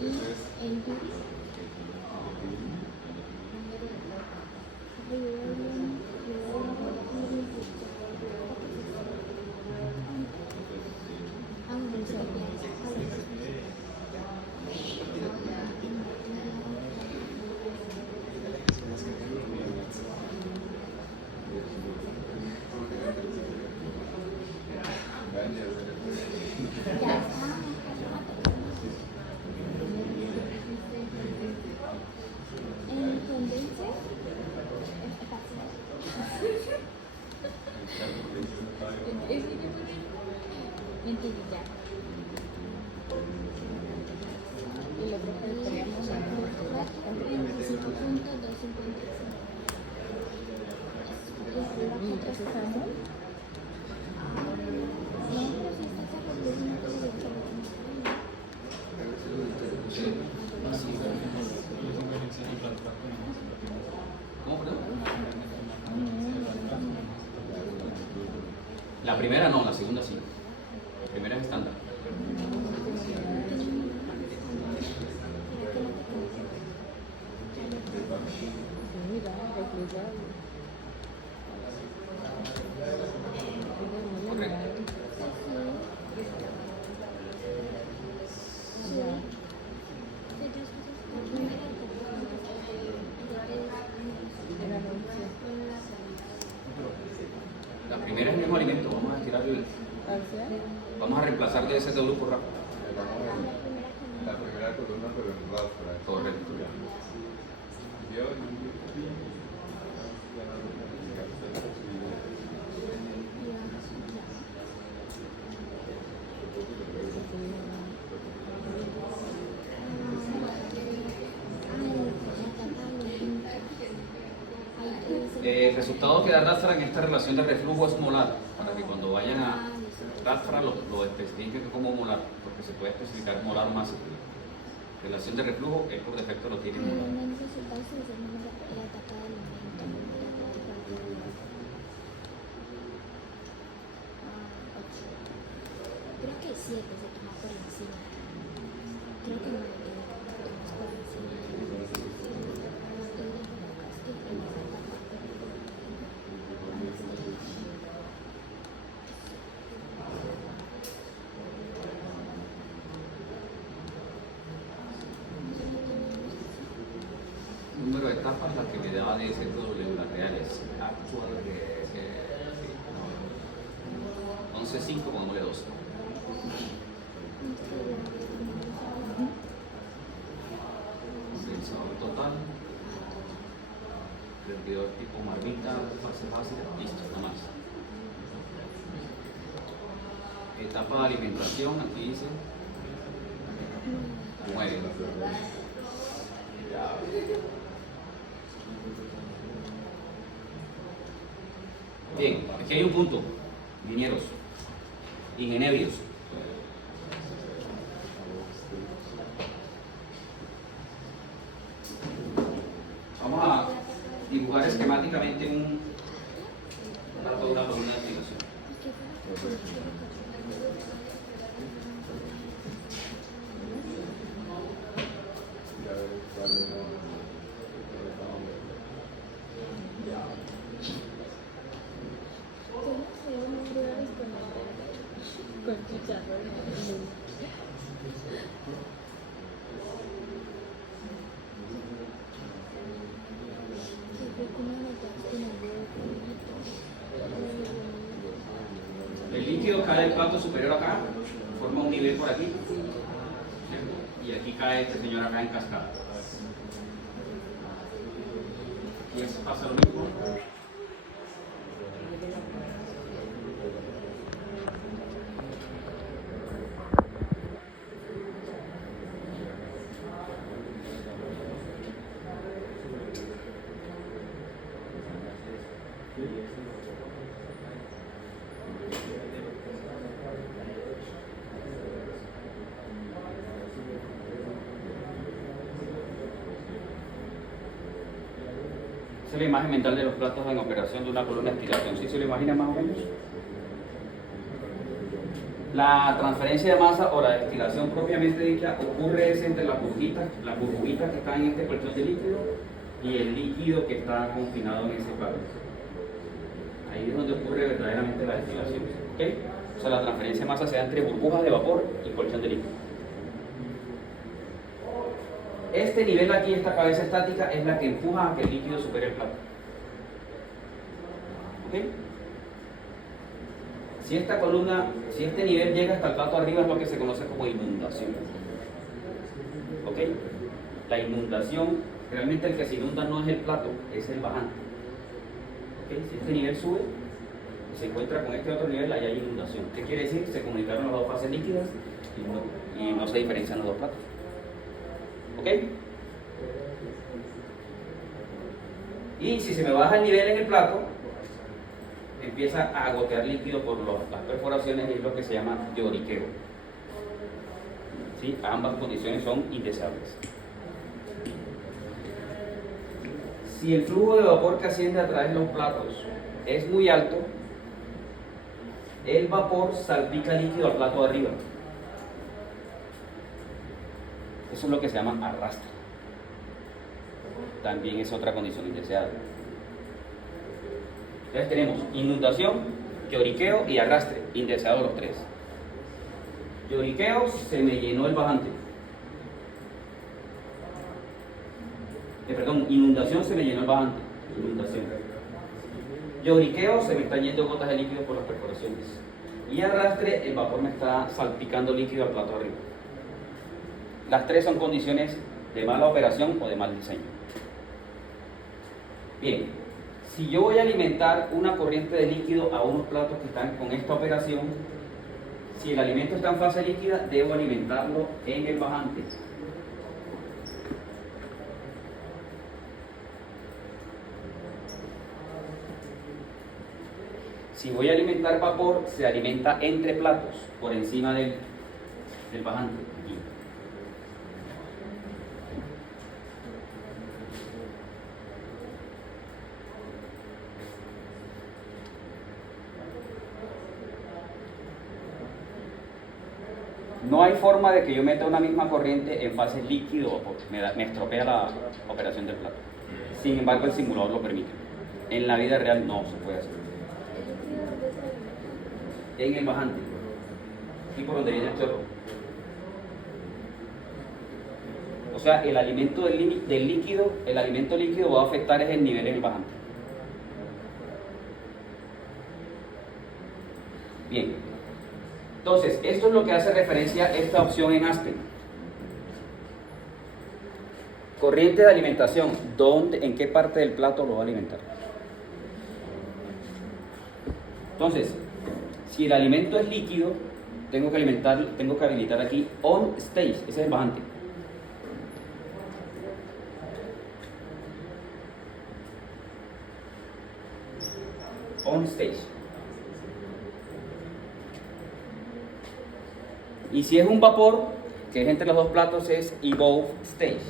Y el Yuri. Mentirilla. Y lo que tenemos en 25.255. La primera no, la segunda sí. La primera es estándar. La primera es el mismo alimento, vamos a estirar vamos a reemplazar de SW por RAP. La primera columna, pero en RAP. Correcto. El resultado que da RASFRA en esta relación de reflujo es molar, para que cuando vayan a RASFRA lo especifiquen como molar, porque se puede especificar molar más. Relación de reflujo, él por defecto lo tiene molar. Creo que 7 se toma por encima. Creo que 9 por encima. Número de etapas, la que me daba de SW, la real es actual, 11.5, pongámosle 12. Pensador total, servidor tipo marmita, fase básica, listo, nada más. Etapa de alimentación, aquí dice 9. Bien, aquí hay un punto, mineros, ingenieros. Vamos a dibujar esquemáticamente una columna de explicación. Con chicharrón. El líquido cae del plato superior acá, forma un nivel por aquí, y aquí cae este señor acá en cascada. Y eso pasa lo mismo. Esa es la imagen mental de los platos en operación de una columna de estiración. ¿Sí se lo imagina más o menos? La transferencia de masa o la destilación propiamente dicha ocurre es entre las burbujitas que están en este colchón de líquido y el líquido que está confinado en ese plato. Ahí es donde ocurre verdaderamente la destilación. ¿Okay? O sea, la transferencia de masa se da entre burbujas de vapor y colchón de líquido. Este nivel aquí, esta cabeza estática, es la que empuja a que el líquido supere el plato. ¿Okay? Si este nivel llega hasta el plato arriba, es lo que se conoce como inundación. ¿Ok? La inundación, realmente el que se inunda no es el plato, es el bajante. ¿Ok? Si este nivel sube y se encuentra con este otro nivel, ahí hay inundación. ¿Qué quiere decir? Se comunicaron las dos fases líquidas y no se diferencian los dos platos. ¿Ok? Y si se me baja el nivel en el plato, empieza a gotear líquido por las perforaciones y es lo que se llama lloriqueo. ¿Sí? Ambas condiciones son indeseables. Si el flujo de vapor que asciende a través de los platos es muy alto, el vapor salpica líquido al plato de arriba. Eso es lo que se llama arrastre. También es otra condición indeseable. Entonces tenemos inundación, lloriqueo y arrastre, indeseado los tres. Lloriqueo, se me llenó el bajante. Inundación, se me llenó el bajante. Inundación. Lloriqueo, se me están yendo gotas de líquido por las perforaciones. Y arrastre, el vapor me está salpicando líquido al plato arriba. Las tres son condiciones de mala operación o de mal diseño. Bien, si yo voy a alimentar una corriente de líquido a unos platos que están con esta operación, si el alimento está en fase líquida, debo alimentarlo en el bajante. Si voy a alimentar vapor, se alimenta entre platos, por encima del bajante. Aquí. No hay forma de que yo meta una misma corriente en fase líquido o vapor. Me estropea la operación del plato. Sin embargo, el simulador lo permite. En la vida real no se puede hacer. En el bajante, y por donde viene el chorro. O sea, el alimento del líquido, el alimento líquido va a afectar es el nivel en el bajante. Bien. Entonces, esto es lo que hace referencia a esta opción en Aspen. Corriente de alimentación, ¿en qué parte del plato lo va a alimentar? Entonces, si el alimento es líquido, tengo que habilitar aquí on stage, ese es el bajante. On stage. Y si es un vapor, que es entre los dos platos, es above stage.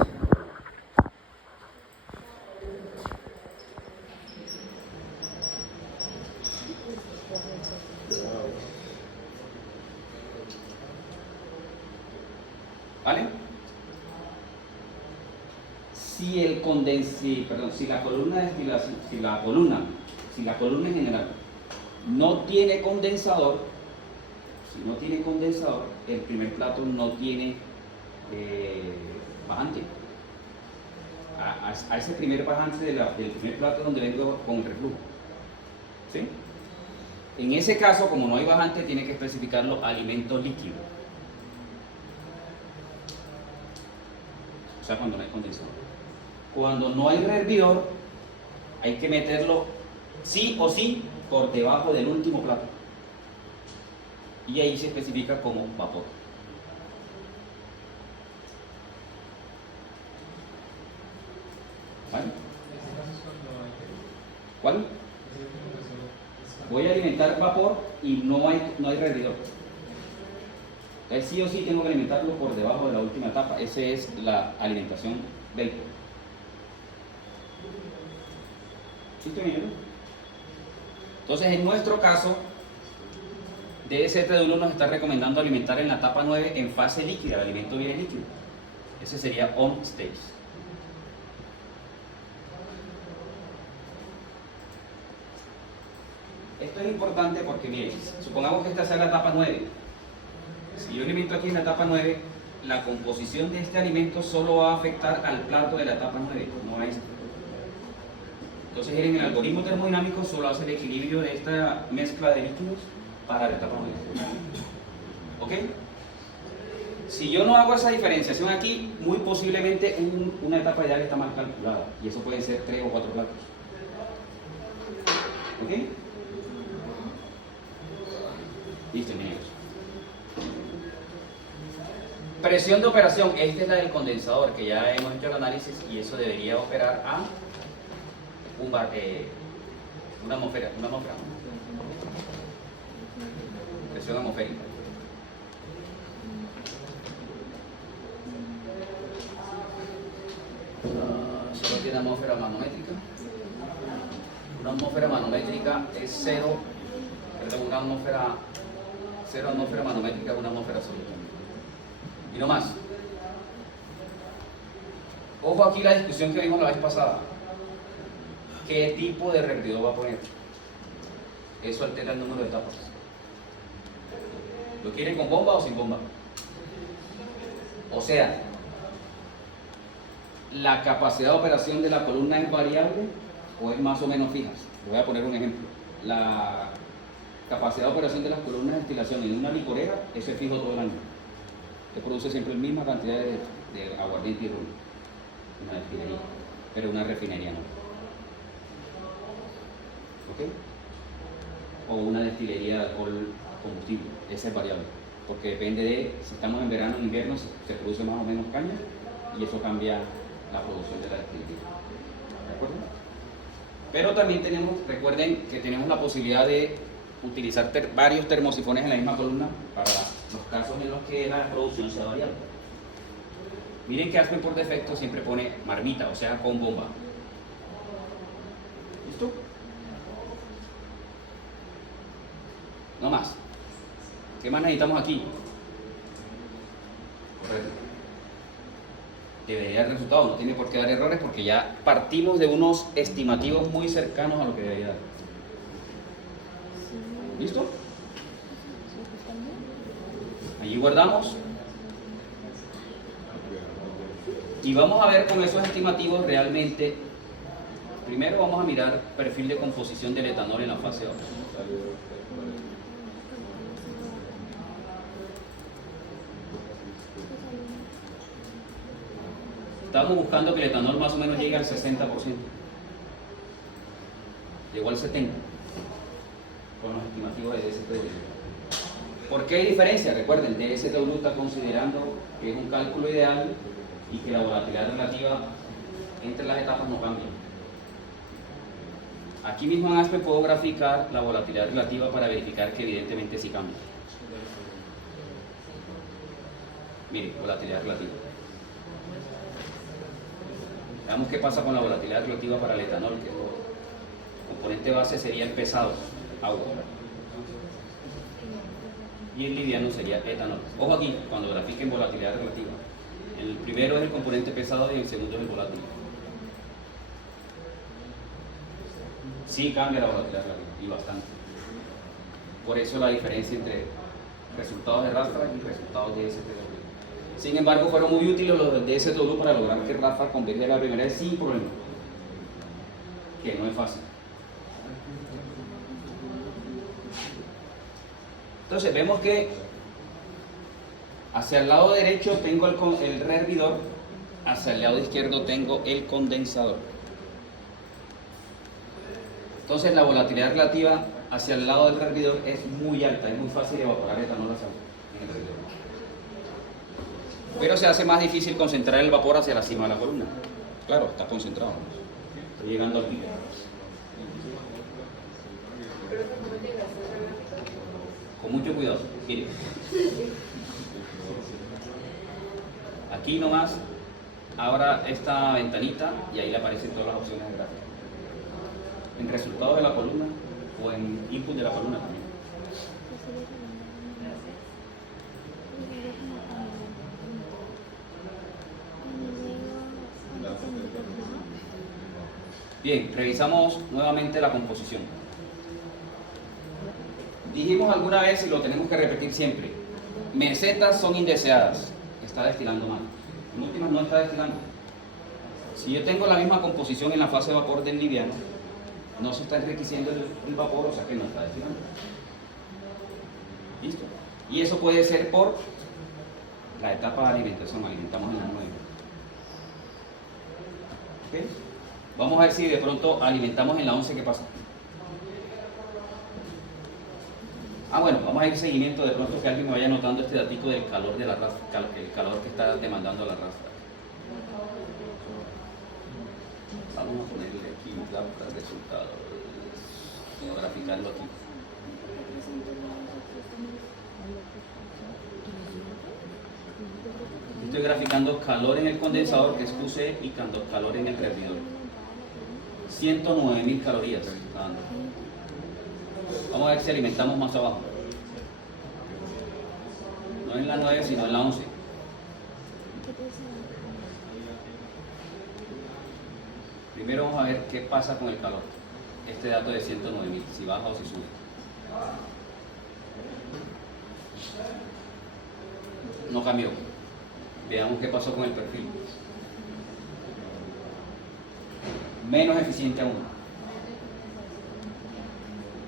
¿Vale? Si la columna de destilación, si la columna en general no tiene condensador, el primer plato no tiene bajante. A ese primer bajante del primer plato es donde vengo con el reflujo. ¿Sí? En ese caso, como no hay bajante, tiene que especificarlo alimento líquido. O sea, cuando no hay condensador. Cuando no hay hervidor, hay que meterlo sí o sí por debajo del último plato. Y ahí se especifica como vapor. ¿Vale? ¿Cuál? Voy a alimentar vapor y no hay hervidor. Entonces sí o sí tengo que alimentarlo por debajo de la última etapa. Esa es la alimentación vapor. ¿Sí estoy viendo? Entonces en nuestro caso, DST-1 nos está recomendando alimentar en la etapa 9 en fase líquida, el alimento viene líquido. Ese sería on stage. Esto es importante porque, miren, supongamos que esta sea la etapa 9. Si yo alimento aquí en la etapa 9, la composición de este alimento solo va a afectar al plato de la etapa 9, no a este. Entonces, en el algoritmo termodinámico solo hace el equilibrio de esta mezcla de líquidos para la etapa 9. ¿Ok? Si yo no hago esa diferenciación aquí, muy posiblemente una etapa ideal está mal calculada. Y eso pueden ser 3 o 4 platos. ¿Ok? Listo, ingenieros. Presión de operación, esta es la del condensador, que ya hemos hecho el análisis y eso debería operar a una atmósfera. Presión atmosférica. Solo tiene atmósfera manométrica. Una atmósfera manométrica es cero atmósfera manométrica es una atmósfera absoluta. Y no más. Ojo aquí la discusión que vimos la vez pasada. ¿Qué tipo de repetidor va a poner? Eso altera el número de etapas. ¿Lo quieren con bomba o sin bomba? O sea, ¿la capacidad de operación de la columna es variable o es más o menos fija? Voy a poner un ejemplo. La capacidad de operación de las columnas de destilación en una licorera, eso es fijo todo el año. Que produce siempre la misma cantidad de aguardiente y ron. Una destilería, pero una refinería no. ¿Ok? O una destilería de alcohol combustible, esa es variable, porque depende de si estamos en verano o en invierno, se produce más o menos caña y eso cambia la producción de la destilería. ¿De acuerdo? Pero también recuerden que tenemos la posibilidad de utilizar varios termosifones en la misma columna para los casos en los que la producción sea variable. Miren que Aspen por defecto siempre pone marmita, o sea, con bomba. ¿Listo? No más. ¿Qué más necesitamos aquí? Correcto. Debería dar resultado, no tiene por qué dar errores porque ya partimos de unos estimativos muy cercanos a lo que debería dar. ¿Listo? Allí guardamos. Y vamos a ver con esos estimativos realmente. Primero vamos a mirar perfil de composición del etanol en la fase 8. Estamos buscando que el etanol más o menos llegue al 60%. Llegó al 70% con los estimativos de DST. ¿Por qué hay diferencia? Recuerden, DST-1 está considerando que es un cálculo ideal y que la volatilidad relativa entre las etapas no cambia. Aquí mismo en Aspen puedo graficar la volatilidad relativa para verificar que evidentemente sí cambia. Mire, volatilidad relativa. Veamos qué pasa con la volatilidad relativa para el etanol, que el componente base sería el pesado, agua. Y el liviano sería etanol. Ojo aquí, cuando grafiquen volatilidad relativa. El primero es el componente pesado y el segundo es el volátil. Sí cambia la volatilidad relativa, y bastante. Por eso la diferencia entre resultados de Rafra y resultados de DST-W. Sin embargo, fueron muy útiles los de DST-W para lograr que Rafra converja la primera vez sin problema. Que no es fácil. Entonces vemos que hacia el lado derecho tengo el rehervidor, hacia el lado izquierdo tengo el condensador. Entonces la volatilidad relativa hacia el lado del rehervidor es muy alta, es muy fácil evaporar etanol en el rehervidor. Pero se hace más difícil concentrar el vapor hacia la cima de la columna. Claro, está concentrado. Estoy llegando al pico. Con mucho cuidado. Miren. Aquí nomás abra esta ventanita y ahí le aparecen todas las opciones de gráfico. En resultados de la columna o en input de la columna también. Bien, revisamos nuevamente la composición. Dijimos alguna vez y lo tenemos que repetir siempre, mesetas son indeseadas, está destilando mal. En últimas no está destilando. Si yo tengo la misma composición en la fase de vapor del liviano, no se está enriqueciendo el vapor, o sea que no está destilando. ¿Listo? Y eso puede ser por la etapa de alimentación, alimentamos en la 9. ¿Ok? Vamos a ver si de pronto alimentamos en la 11, ¿qué pasa? Bueno, vamos a ir seguimiento de pronto que alguien me vaya notando este datico del calor de la rastra, el calor que está demandando la rastra. Vamos a ponerle aquí los resultados, voy a graficarlo aquí. Estoy graficando calor en el condensador, que es QC, y calor en el servidor. 109.000 calorías está dando. Vamos a ver si alimentamos más abajo. No en la 9, sino en la 11. Primero vamos a ver qué pasa con el calor. Este dato de 109.000, si baja o si sube. No cambió. Veamos qué pasó con el perfil. Menos eficiente aún.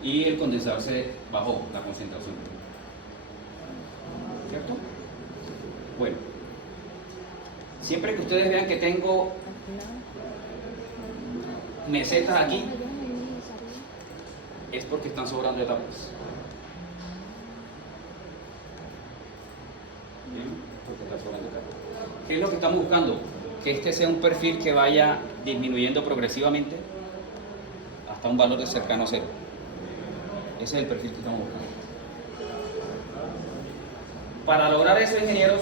Y el condensador se bajó la concentración. ¿Cierto? Bueno. Siempre que ustedes vean que tengo mesetas aquí, es porque están sobrando etapas. ¿Bien? Porque está sobrando etapas. ¿Qué es lo que estamos buscando? Que este sea un perfil que vaya disminuyendo progresivamente hasta un valor de cercano a 0. Ese es el perfil que estamos buscando. Para lograr eso, ingenieros,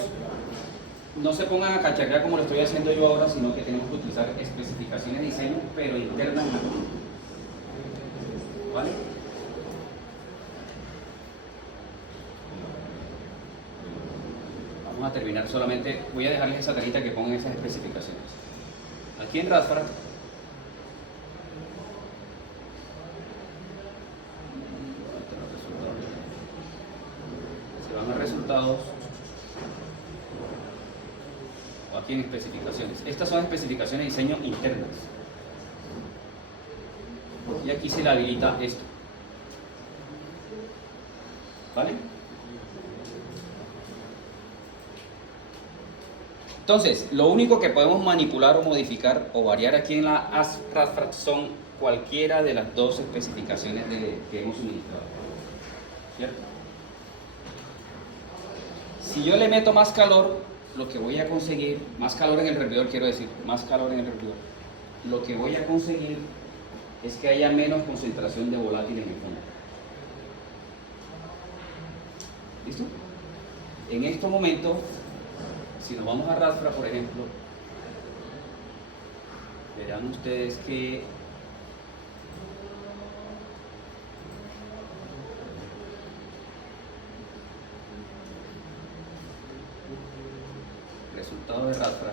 no se pongan a cacharrear como lo estoy haciendo yo ahora, sino que tenemos que utilizar especificaciones de diseño, pero internas en la columna. ¿Vale? Vamos a terminar solamente, voy a dejarles esa tarita que pongan esas especificaciones. Aquí en Radford, se van a resultados, o aquí en especificaciones. Estas son especificaciones de diseño internas. Y aquí se le habilita esto. ¿Vale? Entonces, lo único que podemos manipular o modificar o variar aquí en la Radford son cualquiera de las dos especificaciones que hemos suministrado. ¿Cierto? Si yo le meto más calor, lo que voy a conseguir, más calor en el hervidor, quiero decir, más calor en el hervidor, lo que voy a conseguir es que haya menos concentración de volátil en el fondo. ¿Listo? En estos momentos, si nos vamos a Radford, por ejemplo, verán ustedes que resultado de Radford,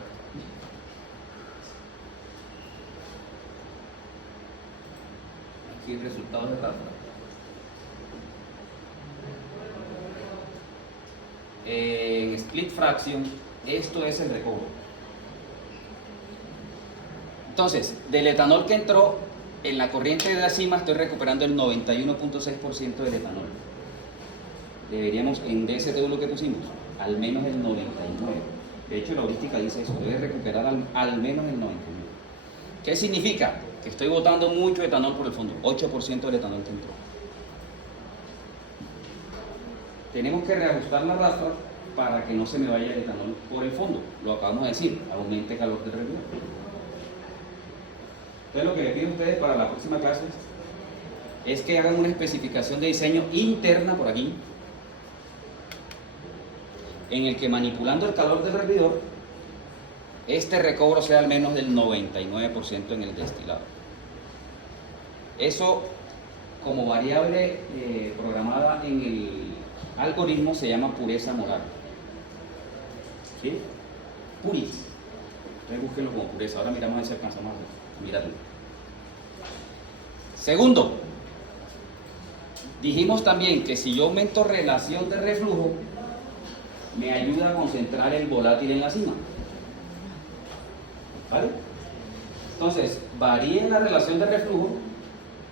aquí el resultado de Radford. En split fraction, esto es el recobro. Entonces, del etanol que entró en la corriente de la cima, estoy recuperando el 91.6% del etanol. Deberíamos, en DSTU lo que pusimos, al menos el 99%. De hecho, la heurística dice eso, debe recuperar al menos el 99%. ¿Qué significa? Que estoy botando mucho etanol por el fondo, 8% del etanol que entró. Tenemos que reajustar la rastra para que no se me vaya el etanol por el fondo. Lo acabamos de decir, aumente el calor del hervidor. Entonces lo que les pido a ustedes para la próxima clase es que hagan una especificación de diseño interna por aquí, en el que manipulando el calor del hervidor, este recobro sea al menos del 99% en el destilado. Eso, como variable programada en el algoritmo, se llama pureza molar. ¿Sí? Puris. Entonces búsquenlo como pureza. Ahora miramos a ver si alcanzamos a mirarlo. Segundo, dijimos también que si yo aumento relación de reflujo, me ayuda a concentrar el volátil en la cima. ¿Vale? Entonces, varíen la relación de reflujo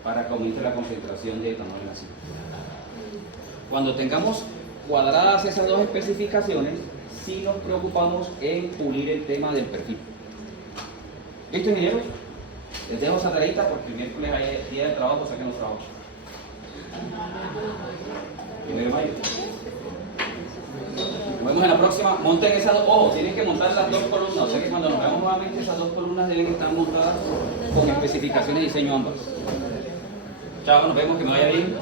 para que aumente la concentración de etanol en la cima. Cuando tengamos cuadradas esas dos especificaciones, sí nos preocupamos en pulir el tema del perfil. ¿Listo, ingenieros? Les dejo esa tareita porque el miércoles hay día de trabajo, saquen los trabajos. 1 de mayo. Nos vemos en la próxima. Monten esas dos. Ojo, tienen que montar las dos columnas. O sea que cuando nos veamos nuevamente, esas dos columnas deben estar montadas con especificaciones de diseño ambas. Chao, nos vemos, que me vaya bien.